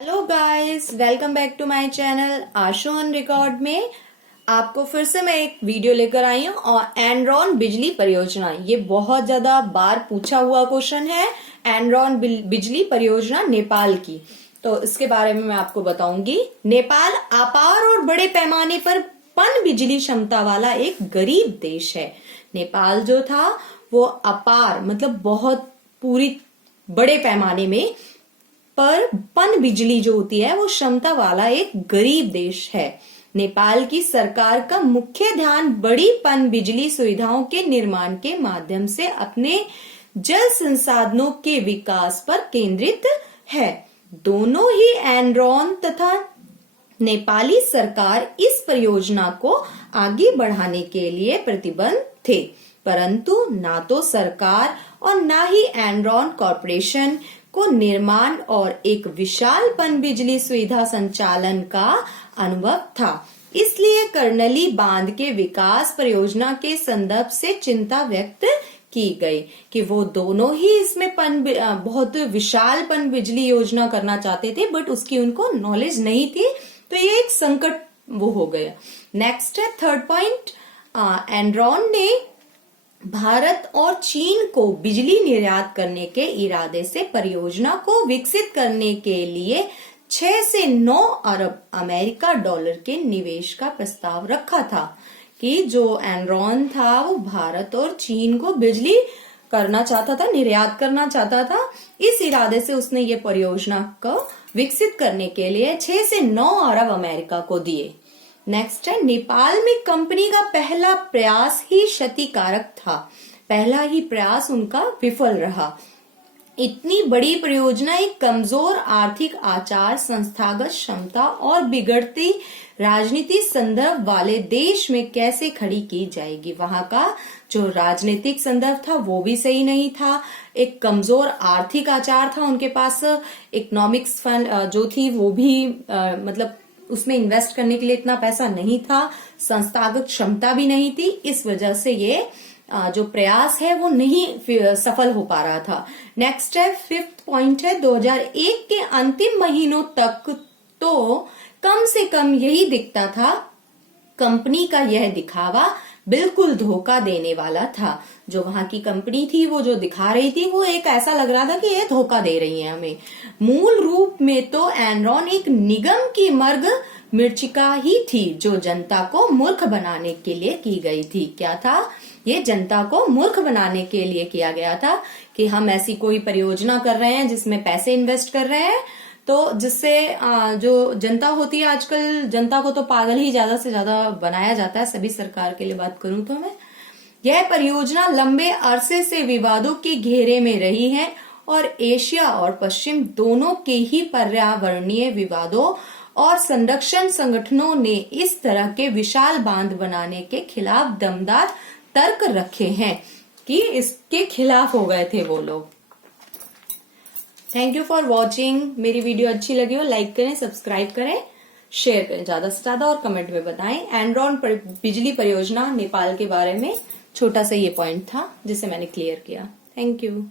Hello guys, welcome back to my channel Ashu on record में आपको फिर से मैं एक वीडियो लेकर आई हूँ। और एनरॉन बिजली परियोजना, ये बहुत ज्यादा बार पूछा हुआ क्वेश्चन है। एनरॉन बिजली परियोजना नेपाल की, तो इसके बारे में मैं आपको बताऊंगी। नेपाल अपार और बड़े पैमाने पर पन बिजली क्षमता वाला एक गरीब देश है। नेपाल जो था वो अपार मतलब बहुत पूरी बड़े पैमाने में पर पन बिजली जो होती है वो क्षमता वाला एक गरीब देश है। नेपाल की सरकार का मुख्य ध्यान बड़ी पन बिजली सुविधाओं के निर्माण के माध्यम से अपने जल संसाधनों के विकास पर केंद्रित है। दोनों ही एनरॉन तथा नेपाली सरकार इस परियोजना को आगे बढ़ाने के लिए प्रतिबद्ध थे, परंतु ना तो सरकार और ना ही एनरॉन कॉरपोरेशन को निर्माण और एक विशाल पन बिजली सुविधा संचालन का अनुभव था। इसलिए कर्नली बांध के विकास परियोजना के संदर्भ से चिंता व्यक्त की गई कि वो दोनों ही इसमें बहुत विशाल पन बिजली योजना करना चाहते थे, बट उसकी उनको नॉलेज नहीं थी, तो ये एक संकट वो हो गया। नेक्स्ट है थर्ड पॉइंट, एनरॉन ने भारत और चीन को बिजली निर्यात करने के इरादे से परियोजना को विकसित करने के लिए 6 से 9 अरब अमेरिका डॉलर के निवेश का प्रस्ताव रखा था। कि जो एनरॉन था वो भारत और चीन को बिजली करना चाहता था, निर्यात करना चाहता था। इस इरादे से उसने ये परियोजना को विकसित करने के लिए 6 से 9 अरब अमेरिका को दिए। नेक्स्ट है, नेपाल में कंपनी का पहला प्रयास ही क्षतिकारक था। पहला ही प्रयास उनका विफल रहा। इतनी बड़ी परियोजना एक कमजोर आर्थिक आचार, संस्थागत क्षमता और बिगड़ती राजनीति संदर्भ वाले देश में कैसे खड़ी की जाएगी। वहां का जो राजनीतिक संदर्भ था वो भी सही नहीं था। एक कमजोर आर्थिक आचार था उनके पास। इकोनॉमिक्स फंड जो थी वो भी मतलब उसमें इन्वेस्ट करने के लिए इतना पैसा नहीं था। संस्थागत क्षमता भी नहीं थी। इस वजह से ये जो प्रयास है वो नहीं सफल हो पा रहा था। नेक्स्ट है, फिफ्थ पॉइंट है, 2001 के अंतिम महीनों तक तो कम से कम यही दिखता था, कंपनी का यह दिखावा बिल्कुल धोखा देने वाला था। जो वहां की कंपनी थी वो जो दिखा रही थी वो एक ऐसा लग रहा था कि ये धोखा दे रही है हमें। मूल रूप में तो एनरॉन एक निगम की मर्ग मरीचिका ही थी जो जनता को मूर्ख बनाने के लिए की गई थी। क्या था ये? जनता को मूर्ख बनाने के लिए किया गया था कि हम ऐसी कोई परियोजना कर रहे हैं जिसमें पैसे इन्वेस्ट कर रहे हैं, तो जिससे जो जनता होती है, आजकल जनता को तो पागल ही ज्यादा से ज्यादा बनाया जाता है। सभी सरकार के लिए बात करूं तो मैं, यह परियोजना लंबे अरसे से विवादों के घेरे में रही है और एशिया और पश्चिम दोनों के ही पर्यावरणीय विवादों और संरक्षण संगठनों ने इस तरह के विशाल बांध बनाने के खिलाफ दमदार तर्क रखे हैं कि इसके खिलाफ हो गए थे वो लोग। Thank you for watching. मेरी वीडियो अच्छी लगी हो लाइक करें, सब्सक्राइब करें, शेयर करें ज्यादा से ज्यादा और कमेंट में बताएं। एनरॉन बिजली परियोजना नेपाल के बारे में छोटा सा ये पॉइंट था जिसे मैंने क्लियर किया। Thank you.